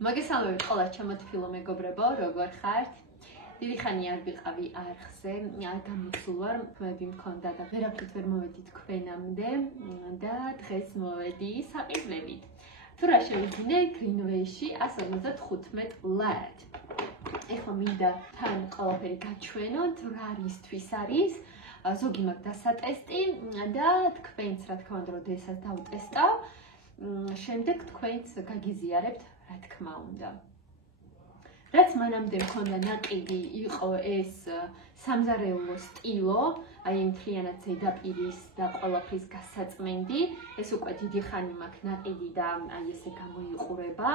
მოგესალმებით ყველა ჩემოთფილო მეგობრებო, როგორ ხართ? დიდი ხანი არ ვიყავი არხზე, გამოსულ ვარ, თქვენი მქონდა და ვერაფრით ვერ მოვედი თქვენამდე და დღეს მოვედი საყიდლებით. თუ რა შევიძინე Greenway-ში 155 ლარად. ეხლა მინდა თან ყველაფერი გაჩვენოთ, რა რისთვის არის, ზოგი მაგ დასატესტი და თქვენც რა თქმა უნდა როდესაც დავტესტავ, შემდეგ თქვენც გაგიზიარებთ რა თქმა უნდა. რაც მანამდე მქონდა ნაყიდი იყო ეს სამზარეულო სტილო, აი მთლიანად ზედაპირის და ყველაფრის გასაწმენდი, ეს უკვე დიდი ხანი მაქვს ნაყიდი და აი ესე გამოიყურება,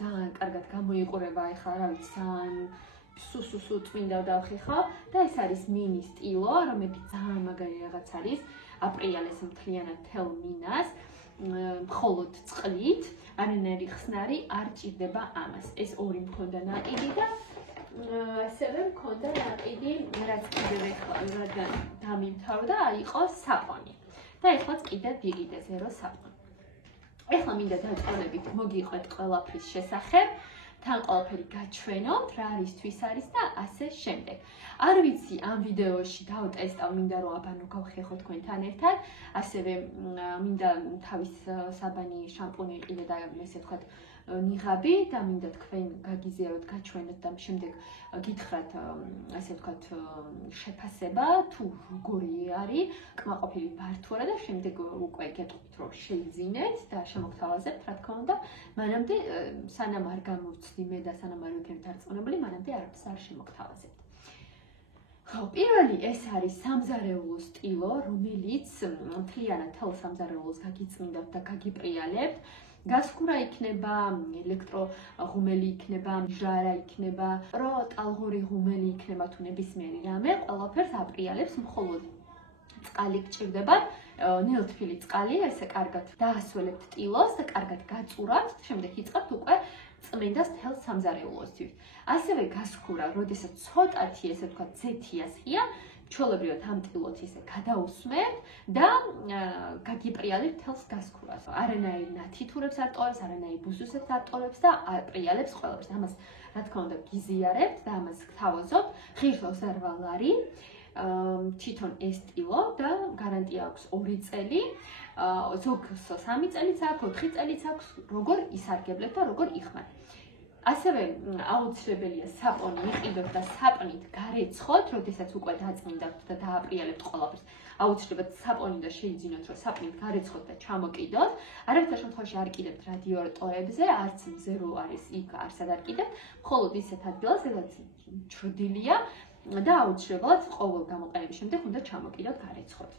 ძალიან კარგად გამოიყურება, ეხლა რა ვიცი, ძალიან სუსუსუ წმინდა დავხიხო და ეს არის მინი სტილო, რომელიც ძალიან მაგარი რაღაც არის, აპრიალეს მთლიანად თელ მინას. მხოლოდ წყლით, არანაირი ხსნარი არ ჭირდება ამას. ეს ორი მქონდა ნაყიდი და ასევე მქონდა ნაყიდი, რაც კიდევ ეხლა რადგან დამიმთავრდა, იყო საპონი. და ეხლაც კიდევ ვიყიდე ზერო საპონი. ეხლა მინდა დაწყებებით მოგიყვეთ ყველაფრის შესახებ, თან ყველაფერი გაჩვენოთ, რა რისთვის არის და ასე შემდეგ. არ ვიცი ამ ვიდეოში დავტესტავ, მინდა რომ აბანო გავხეხო თქვენთან ერთად, ასევე მინდა თავის საბანი შამპუნი იყიდე და ესე ვთქვათ ნიღაბი და მინდა თქვენ გაგიზიაროთ, გაჩვენოთ და შემდეგ გითხრათ ასე ვთქვათ შეფასება თუ როგორი არის, კმაყოფილი ვარ თუ არა და შემდეგ უკვე გეტყვით რომ შეიძინეთ და შემოგთავაზებთ რა თქმა უნდა, მანამდე სანამ არ გამოვცდი მე და სანამ არ ვიქნებ დარწმუნებული, მანამდე არც არ შემოგთავაზებთ. ხო, პირველი ეს არის სამზარეულო სტილო, რომელიც მთლიანად თელ სამზარეულოს გაგიწმინდავთ და გაგიპრიალებთ. გასკურა იქნება, ელექტრო ღუმელი იქნება, ჟარა იქნება, ტალღური ღუმელი იქნება თუ ნებისმიერი რამე, ყველაფერს აპრიალებს მხოლოდ წყალი გჭირდება, ნელთბილი წყალი, ესე კარგად დაასველებთ ტილოს და კარგად გაწურავთ, შემდეგ იწყებთ უკვე წმენდას თელ სამზარეულოსთვის. ასევე გასკურა, როდესაც ცოტათი ესე ვთქვათ ზეთიას ხია, ჩვეულებრივად ამ ტილოც ისე გადაусმებთ და გაგიპრიალებთ თელს გასკურას. არანაირ ნათითურებს არ ტოვებს, არანაირ ბუსუსებს არ ტოვებს და აპრიალებს ყველაფერს. ამას რა თქმა უნდა გიზიარებთ და ამას გთავაზობთ. ღირს 20 ლარი. თვითონ ეს ტილო და გარანტია აქვს 2 წელი, ზოგს 3 წელიც აქვს, 4 წელიც აქვს, როგორ ისარგებლეთ და როგორ იხმართ. ასევე აუცილებელია საპონი იყიდოთ და საპნით გარეცხოთ, როდესაც უკვე დაწმინდავთ და დააპრიალებთ ყველაფერს. აუცილებლად საპონი და შეიძინოთ, რომ საპნით გარეცხოთ და ჩამოკიდოთ. არაერთარ შემთხვევაში არ კიდევთ რადიატორებზე, არც მზე რო არის, იქ არსად არ კიდევთ, მხოლოდ ისეთ ადგილას, სადაც ჩრდილია და აუცილებლად ყოველ გამოყენების შემდეგ უნდა ჩამოკიდოთ, გარეცხოთ.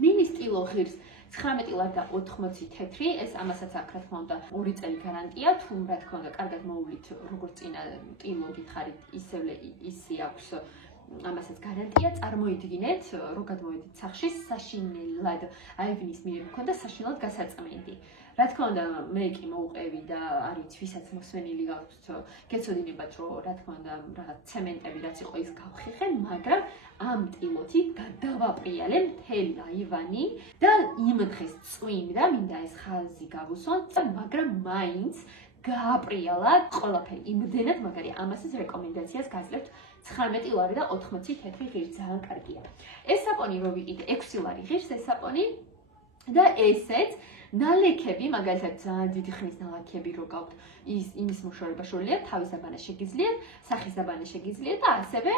მინი სტილო ღირს 19 ლარი და 80 თეთრი, ეს ამასაც აქვს რა თქმა უნდა 2 წელი გარანტია, თუ რა თქმა უნდა კარგად მოუვლით, როგორც წინა ტილო გითხარით, ისე აქვს ამასაც გარანტია, წარმოიდგინეთ, რო გადმოვედით სახში, საშინელად აივნის მიერ მქონდა საშინელად გასაწმენდი. რა თქმა უნდა, მე კი მოვყევი და არიც ვისაც მოსვენილი გაქვთ, გეცოდინებათ, რომ რა თქმა უნდა, რაღაც ცემენტები რაც იყო ის გავხიხე, მაგრამ ამ ტილოთი გადავაპრიალე მთელი აივანი და იმ დღეს წვიმდა, მინდა ეს ხაზი გავუსვან, მაგრამ მაინც გააპრიალა ყველაფერი. იმდენად მაგარი, ამასაც რეკომენდაციას გაძლევთ 19 ლარი და 80 თეთრი ღირს, ძალიან კარგია. ეს საპონი რო ვიყიდე 6 ლარი ღირს ეს საპონი და ესეც ნალექები, მაგალითად ძალიან დიდი ხნის ნალექები რო გაქვთ, იმის მოშორება შეუძლიათ, თავის დაბანა შეგიძლიათ, სახის დაბანა შეგიძლიათ და ასევე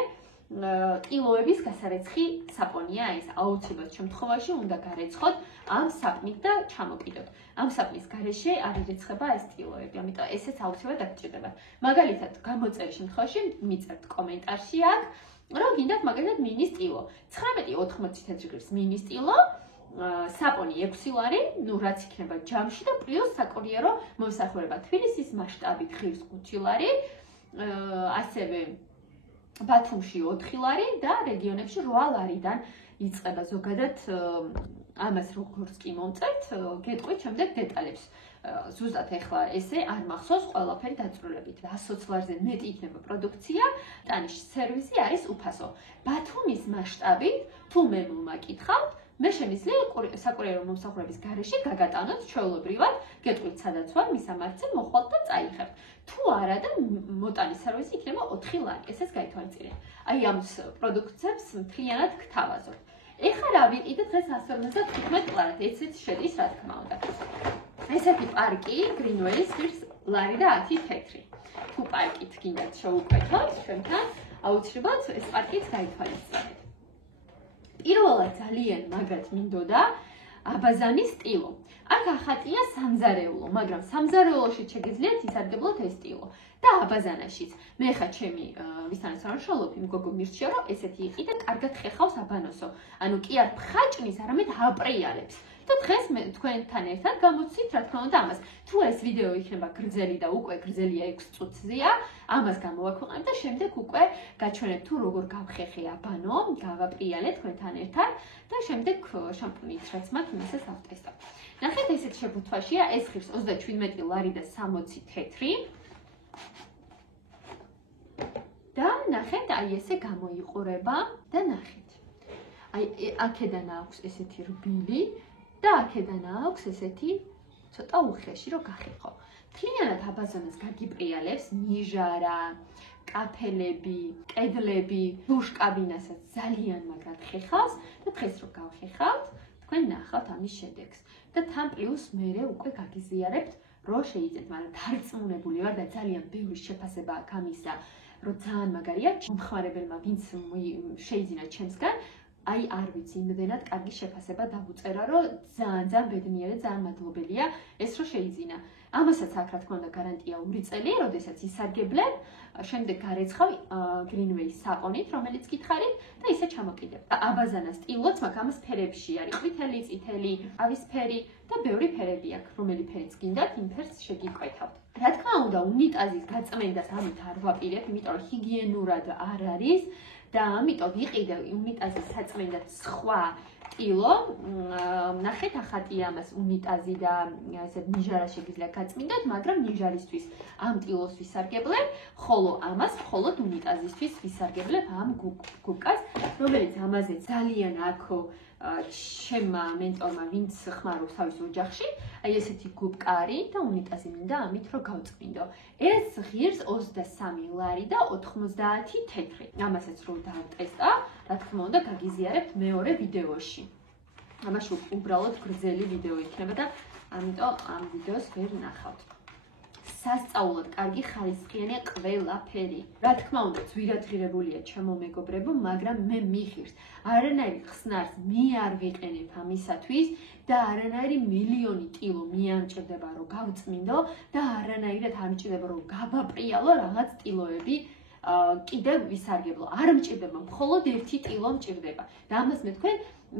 ტილოების გასარეცხი საპონია ეს. აუცილებლად შემთხვევაში უნდა გარეცხოთ ამ საპნით და ჩამოკიდოთ. ამ საპნის გარეშე არ ირეცხება ეს ტილოები, ამიტომ ესეც აუცილებლად დაგჭირდება. მაგალითად, გამოწერის შემთხვევაში მიწერთ კომენტარში აქ, რომ გინდათ მაგალითად მინი სტილო. 19.80 თეთრი ღირს მინი სტილო. საპონი 6 ლარი, ნუ რაც იქნება ჯამში და პლუს საკურიერო მომსახურება თბილისის მასშტაბით ღირს 5 ლარი, ასევე ბათუმში 4 ლარი და რეგიონებში 8 ლარიდან იწყება ზოგადად ამას როგორც კი მომწერთ, გეტყვით შემდეგ დეტალებს. ზუსტად ეხლა ესე არ მახსოვს ყველაფერი დაწვრილებით. 120 ლარზე მეტი იქნება პროდუქცია, ტანის სერვისი არის უფასო. ბათუმის მასშტაბით თუ მე მომაკითხავთ, მე შემიძლია საკურიერო მომსახურების გარეშე გაგატანოთ ჩვეულებრივად, გეტყვით სადაც ვარ, მისამართზე მოხვალთ და წაიღებთ. თუ არა და მოტანის სერვისი იქნება 4 ლარი, ესეც გაითვალისწინეთ. აი ამ პროდუქტებს მთლიანად გთავაზობთ. ეხლა რა ვიყიდეთ დღეს 155 ლარად, ესეც შედის რა თქმა უნდა. ესეთი პარკი Greenway-ის ღირს ლარი და 10 თეთრი. თუ პარკით გინდათ შევუკვეთოთ, ჩვენთან აუცილებლად ეს პარკიც გაითვალისწინეთ. პირველად ძალიან მაგრად მინდოდა აბაზანის ტილო. აქ ახატია სამზარეულო, მაგრამ სამზარეულოში შეგიძლიათ ისარგებლოთ ეს ტილო. და აბაზანაშიც. მე ხა ჩემი ვისთანაც ვარშავობ, იმ გოგო მირჩია, რომ ესეთი იყიდა, კარგად ხეხავს აბანოსო. ანუ კი არ ფხაჭნის, არამედ აპრიალებს. და დღეს მე თქვენთან ერთად გამოცით, რა თქმა უნდა, ამას. თუ ეს ვიდეო იქნება გრძელი და უკვე გრძელია 6 წუთზეა, ამას გამოვაქვეყნებ და შემდეგ უკვე გაჩვენებ თუ როგორ გავხეხე აბანო, გავაპრიალე თქვენთან ერთად და შემდეგ შამპუნით რაც მაქვს, იმასაც ავტესტავ. ნახეთ, ესეთ შეფუთვაშია, ეს ღირს 37 ლარი და 60 თეთრი. და ნახეთ, აი ესე გამოიყურება და ნახეთ. აი აქედან აქვს ესეთი რბილი და აქედან აქვს ესეთი ცოტა უხეში რომ გახეხო. მთლიანად აბაზანას გაგიპრიალებს ნიჟარა, კაფელები, კედლები, დუშკაბინასაც ძალიან მაგრად ხეხავს და დღეს რო გავხეხავთ, თქვენ ნახავთ ამის შედეგს. და თან პლუს მერე უკვე გაგიზიარებთ, რომ შეიძინეთ, მაგრამ დარწმუნებული ვარ და ძალიან ბევრი შეფასება აქვს ამისა, რომ ძალიან მაგარია, მომხმარებელმა ვინც შეიძინა ჩემსგან, აი არ ვიცი, იმდენად კარგი შეფასება დავუწერა, რომ ძალიან ბედნიერი, ძალიან მადლობელია ეს რომ შეიძინა. ამასაც აქ რა თქმა უნდა გარანტია 2 წელი, როდესაც ისარგებლებ, შემდეგ გარეცხავ Greenway-ის საყონით, რომელიც გითხარით და ისე ჩამოკიდებ. აბაზანას ტილოც მაქვს, ამას ფერებში არის, ყვითელი, წითელი, ყავისფერი და ბევრი ფერები აქვს, რომელი ფერიც გინდათ, იმ ფერს შეგიკვეთავთ. რა თქმა უნდა, უნიტაზის გაწმენდას ამით არ ვაპირებ, იმიტომ რომ ჰიგიენურად არ არის და ამიტომ ვიყიდე უნიტაზის საწმენდად სხვა ტილო. ნახეთ, ახატია ამას უნიტაზი და ესე ნიჟარა შეგიძლია გაწმინდოთ, მაგრამ ნიჟარისთვის ამ ტილოს ვისარგებლებ, ხოლო ამას მხოლოდ უნიტაზისთვის ვისარგებლებ ამ გუკას, რომელიც ამაზე ძალიან აქო ჩემმა მენტორმა ვინც ხმარობს თავის ოჯახში, აი ესეთი გუბკა არის და უნიტაზი მინდა ამით რომ გავწმინდო. ეს ღირს 23 ლარი და 90 თეთრი. ამასაც რო დავტესტა, რა თქმა უნდა გაგიზიარებთ მეორე ვიდეოში. ამაში უბრალოდ გრძელი ვიდეო იქნება და ამიტომ ამ ვიდეოს ვერ ნახავთ. სასწაულად კარგი ხარისხიანი ყველაფერი. რა თქმა უნდა, ძვირადღირებულია ჩემო მეგობრებო, მაგრამ მე მიხირს. არანაირი ხსნარს მე არ ვიყენებ ამისათვის და არანაირი მილიონი ტილო მე არ მჭირდება რომ გავწმინდო და არანაირად არ მჭირდება რომ გავაპრიალო რაღაც ტილოები. კიდევ ვისარგებლო. არ მჭირდება, მხოლოდ ერთი ტილო მჭირდება. და ამას მე თქვენ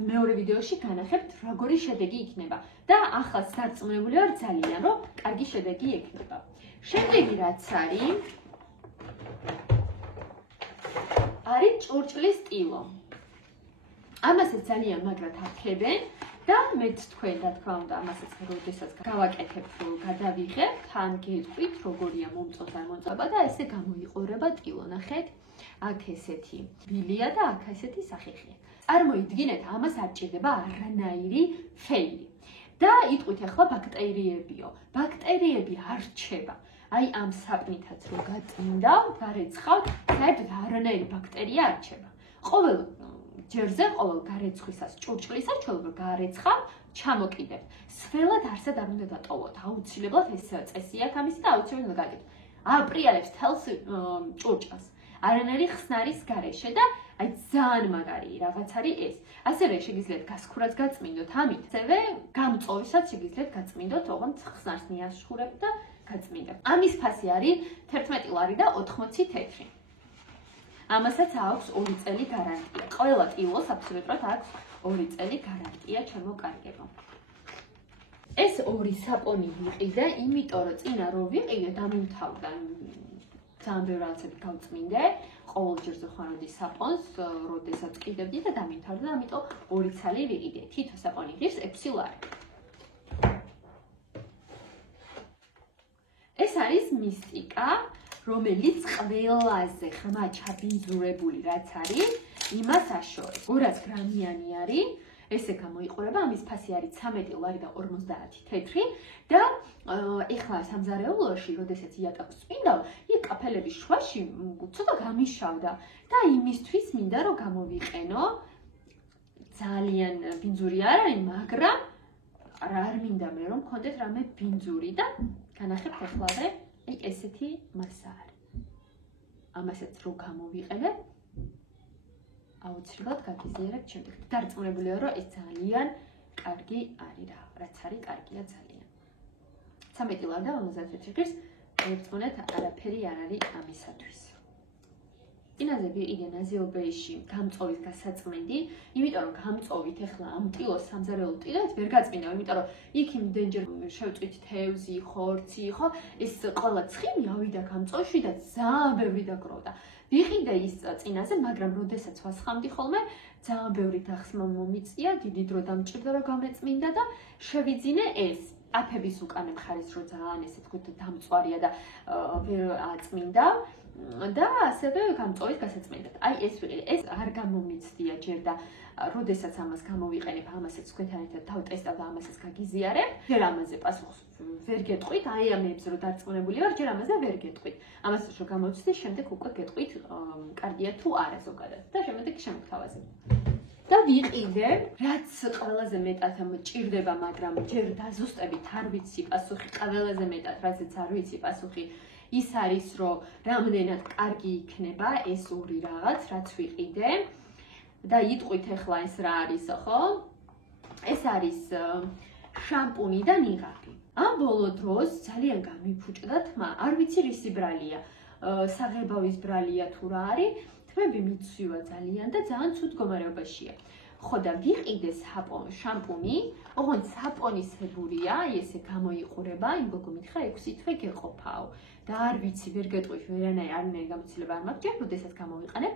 მეორე ვიდეოში განახებთ, როგორი შედეგი იქნება. და ახლა დარწმუნებული ვარ ძალიან, რომ კარგი შედეგი ექნება. შემდეგი რაც არის ჭურჭლის ტილო. ამასაც ძალიან მაგრად აფქებენ და მეც თქვენ რა თქმა უნდა ამასაც როდესაც გავაკეთებ, რომ გადავიღებ, თან გეტყვით, როგორია მომწონს არ მომწონს და ესე გამოიყურება ტილო. ნახეთ, აქ ესეთი ბილია და აქ ესეთი სახეხია. წარმოიდგინეთ, ამას არ ჭირდება არანაირი ფეილი. და იტყვით ახლა ბაქტერიებიო. ბაქტერიები არ რჩება. აი ამ საპნითაც რო გაწმინდა, გარეცხავთ, საერთოდ არანაირი ბაქტერია არ რჩება. ყოველ ჯერზე, ყოველ გარეცხვისას, ჭურჭლისას ჩვეულებრივ გარეცხავ, ჩამოკიდებთ. სველად არსად არ უნდა დატოვოთ. აუცილებლად ეს წესი აქვს ამისი და აუცილებლად უნდა გაკეთოთ. აპრიალებს თელს ჭურჭელს. არანაირი ხსნარის გარეშე და აი ძალიან მაგარი რაღაც არის ეს. ასევე შეგიძლიათ გასქურაც გაწმინდოთ ამით. ასევე გამწოვისაც შეგიძლიათ გაწმინდოთ, ოღონდ ხსნარს მიაშხურებთ და გაწმინდებთ. ამის ფასი არის 11 ლარი და 80 თეთრი. ამასაც აქვს 2 წელი გარანტია. ყველა ტილოს აბსოლუტურად აქვს 2 წელი გარანტია, ჩემო კარგებო. ეს ორი საპონი ვიყიდე, იმიტომ რომ წინა რო ვიყიდე დამიმთავრდა ძალიან ბევრი რაღაცები გავწმინდე. ყოველ ჯერზე ხვანოდი საპონს, როდესაც ყიდებდი და დამიმთავრდა, ამიტომ 2 ცალი ვიყიდე. თითო საპონი ღირს 6 ლარი. ეს არის მისტიკა, რომელიც ყველაზე ხმა ჩაბინძურებული რაც არის, იმას აშორებს. 200 გრამიანი არის. ესე გამოიყურება, ამის ფასი არის 13 ლარი და 50 თეთრი და ეხლა სამზარეულოში, როდესაც იატაკს წვინდა, იქ კაფელების შუაში ცოტა გამიშავდა და იმისთვის მინდა რომ გამოვიყენო. ძალიან ბინძური არ არის, მაგრამ არ მინდა მე რომ მქონდეთ რამე ბინძური და განახებთ ახლავე, აი ესეთი მასა არის. ამასაც რო გამოვიყენებ, აუცილებლად გაგიზიარებთ შემდეგ. დარწმუნებულია რომ ეს ძალიან კარგი არის რა, რაც არის კარგია ძალიან. 13 ლარი და 50 თეთრის ერთმანეთ არაფერი არ არის ამისათვის. წინაზე ვიყიდე ნაზიობეიში გამწოვის გასაწმენდი, იმიტომ რომ გამწოვით ეხლა ამ ტილოს სამზარეულო ტილეთ ვერ გაწმინდა, იმიტომ რომ იქ იმდენჯერ შევწვით თევზი, ხორცი, ხო? ეს ყველა ცხიმი ავიდა გამწოვში და ძალიან ბევრი დაგროვდა. ვიყიდე ის წინაზე, მაგრამ როდესაც ვასხამდი ხოლმე, ძალიან ბევრი დახსმა მომიწია, დიდი დრო დამჭირდა რომ გამეწმინდა და შევიძინე ეს. აფების უკანე მხარეს რო ძალიან ესე თქვით დამწვარია და ვერ აწმინდა და ასევე გამწოვის გასაწმენდად. აი ეს ვიყიდე, ეს არ გამომიცდია ჯერ და როდესაც ამას გამოვიყენებ, ამასაც თქვენთან ერთად დავტესტავ და ამასაც გაგიზიარებ, ჯერ ამაზე პასუხს ვერ გეტყვით, აი ამებს რო დარწმუნებული ვარ, ჯერ ამაზე ვერ გეტყვით. ამასაც რო გამოვცდი, შემდეგ უკვე გეტყვით, კარგია თუ არა ზოგადად და შემდეგ შემოგთავაზებ. და ვიყიდე, რაც ყველაზე მეტად მჭირდება, მაგრამ ჯერ დაზუსტებით არ ვიცი პასუხი, ყველაზე მეტად რაზეც არ ვიცი პასუხი, ის არის, რომ რამდენად კარგი იქნება ეს ორი რაღაც, რაც ვიყიდე. და იტყვით ახლა ეს რა არის, ხო? ეს არის შამპუნი და ნიღაბი. ამ ბოლო დროს ძალიან გამიფუჭდა თმა, არ ვიცი რისი ბრალია, საღებავის ბრალია თუ რა არის, თმები მიცვივა ძალიან და ძალიან ცუდ მდგომარეობაშია. ხო და ვიყიდე შამპუნი, ოღონდ საპონისებურია, ესე გამოიყურება, იმ გოგო მითხრა 6 თვე გეყოფაო. და არ ვიცი, ვერ გეტყვით, არანაირი გამოცდილება არ მაქვს, ჯერ როდესაც გამოვიყენებ,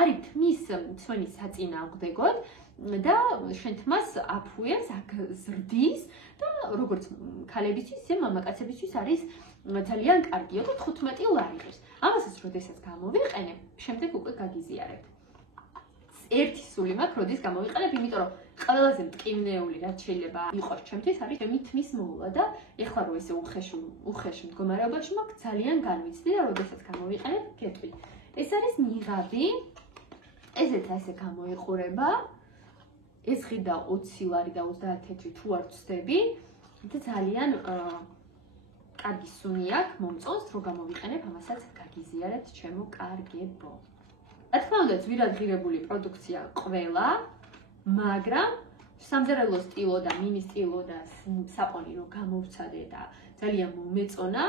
არის თმის მცვენი საწინააღმდეგოდ და შენ თმას აფუებს, ზრდის და როგორც ქალებისთვის, ისე მამაკაცებისთვის არის ძალიან კარგია და 15 ლარი ღირს. ამასაც როდესაც გამოვიყენებ, შემდეგ უკვე გაგიზიარებთ. ერთი სული მაქვს, როდის გამოვიყენებ, იმიტომ რომ ყველაზე მტკივნეული რაც შეიძლება იყოს ჩემთვის არის ჩემი თმის მოვლა და ეხლა რო ესე უხეში მდგომარეობაში მაქვს, ძალიან განვიცდი და როდესაც გამოვიყენებ, გეტყვი. ეს არის ნიღაბი, ესეც ასე გამოიყურება. ეს ღირდა 20 ლარი და 30 თეთრი თუ არ ვცდები და ძალიან კარგი სუნი აქვს, მომწონს, რო გამოვიყენებ, ამასაც გაგიზიარებთ, ჩემო კარგებო. რა თქმა უნდა, ძვირადღირებული პროდუქცია ყველა, მაგრამ სამზარეულო სტილო და მინი სტილო და საპონი რო გამოვცადე და ძალიან მომეწონა,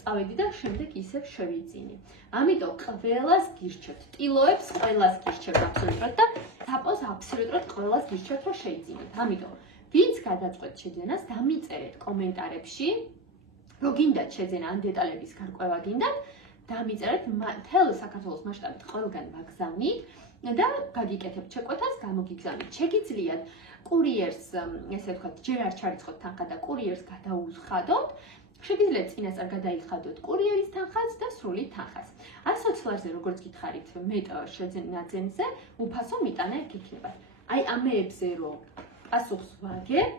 წავედი და შემდეგ ისევ შევიძინე. ამიტომ ყველას გირჩევთ, ტილოებს ყველას გირჩევთ აბსოლუტურად და საპონს აბსოლუტურად ყველას გირჩევთ, რომ შეიძინეთ. ამიტომ ვინც გადაწყვეტ შეძენას, დამიწერეთ კომენტარებში, რო გინდათ შეძენა ან დეტალების გარკვევა გინდათ, დამიწერეთ მთელ საქართველოს მასშტაბით ყველგან ვაგზავნით და გაგიკეთებთ შეკვეთას, გამოგიგზავნით. შეგიძლიათ კურიერს, ესე ვთქვათ, ჯერ არ ჩარიცხოთ თანხა და კურიერს გადაუხადოთ. შეგიძლიათ წინასწარ გადაიხადოთ კურიერის თანხას და სრული თანხას. 120 ლარზე როგორც გითხარით, მეტ შეძენაზე უფასო მიტანა გიქნება. აი ამეებზე რომ პასუხს ვაგებ,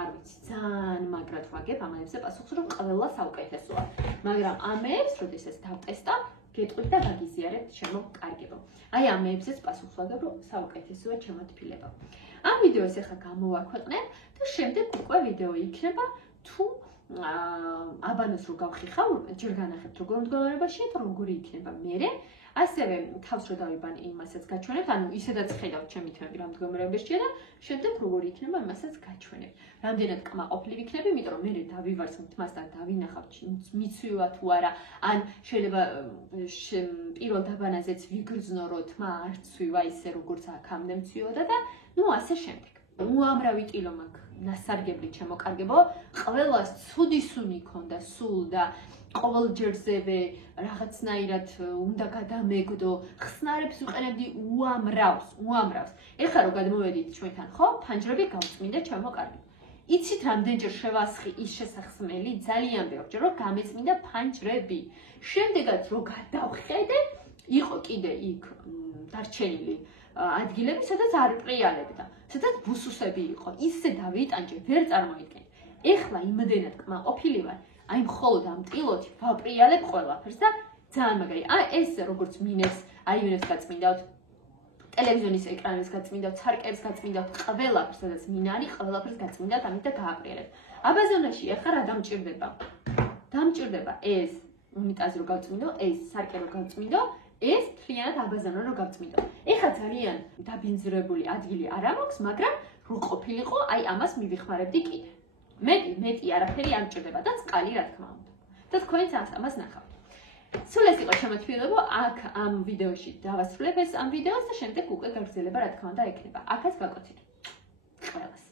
არ ვიცი, ძალიან მაგრად ვაგებ ამეებზე პასუხს, რომ ყველა საუკეთესოა. მაგრამ ამეებს, როდესაც დავტესტავ, გეტყვით და გაგიზიარებთ, ჩემო კარგებო. აი ამეებზეც პასუხს ვაგებ, რომ საუკეთესოა ჩემო თბილებო. ამ ვიდეოს ახლა გამოვაქვეყნებ და შემდეგ უკვე ვიდეო იქნება თუ აბანოს რო გავხიხავ, ჯერ განახებთ როგორ მდგომარეობაშია და როგორი იქნება მერე. ასევე თავს რო დავიბან იმასაც გაჩვენებ, ანუ ისედაც ხედავთ ჩემი თემები რა მდგომარეობაშია და შემდეგ როგორი იქნება იმასაც გაჩვენებ. რამდენად კმაყოფილი ვიქნები, იმიტომ რომ მე დავივარცხნ თმასთან დავინახავ მიცვივა თუ არა, ან შეიძლება პირველ დაბანაზეც ვიგრძნო რომ თმა არ ცვივა ისე როგორც აქამდე მცვიოდა და ნუ ასე შემდეგ. უამრავი ტილო მაქვს ნასარგებლი ჩემო კარგებო, ყველას ცუდი სუნი ქონდა სულ და ყოველ ჯერზევე რაღაცნაირად უნდა გადამეგდო, ხსნარებს ვიყენებდი უამრავს. ეხლა რომ გადმოვედით ჩვენთან, ხო? ფანჯრები გავწმინდა ჩემო კარგებო. იცით რამდენჯერ შევასხი ის შესახსმელი, ძალიან ბევრჯერ რომ გამეწმინდა ფანჯრები. შემდეგაც რომ გადავხედე, იყო კიდე იქ დარჩენილი ადგილები, სადაც არ პრიალებდა, სადაც ბუსუსები იყო. ისე დავიტანჯე, ვერ წარმოიდგენთ. ეხლა იმდენად კმაყოფილი ვარ, აი მხოლოდ ამ ტილოთი ვაპრიალებ ყველაფერს და ძალიან მაგარი. აი ეს როგორც მინებს, აივინებს გაწმინდავთ, ტელევიზიონის ეკრანებს გაწმინდავთ, ცარკებს გაწმინდავთ, ყველაფერს, სადაც მინა არის, ყველაფერს გაწმინდავთ, ამით და გააპრიალებთ. აბაზონაში ახლა რა დამჭირდება? დამჭირდება ეს უნიტაზი რო გავწმინდო, ეს სარკე რო გავწმინდო, ეს მთლიანად აბაზონო რო გავწმინდო. ეხლა ძალიან დაბინძურებული ადგილი არ მაქვს, მაგრამ რო ყოფილიყო, აი ამას მივიხმარებდი კიდე. მეტი არაფერი არ მჭირდება და წყალი რა თქმა უნდა. და თქვენც ამას ნახავთ. სულ ეს იყო შემოთვლილება, აქ ამ ვიდეოში დავასრულებ ეს ამ ვიდეოს და შემდეგ უკვე გაგრძელება რა თქმა უნდა ექნება. აქაც გაკოცით ყველას.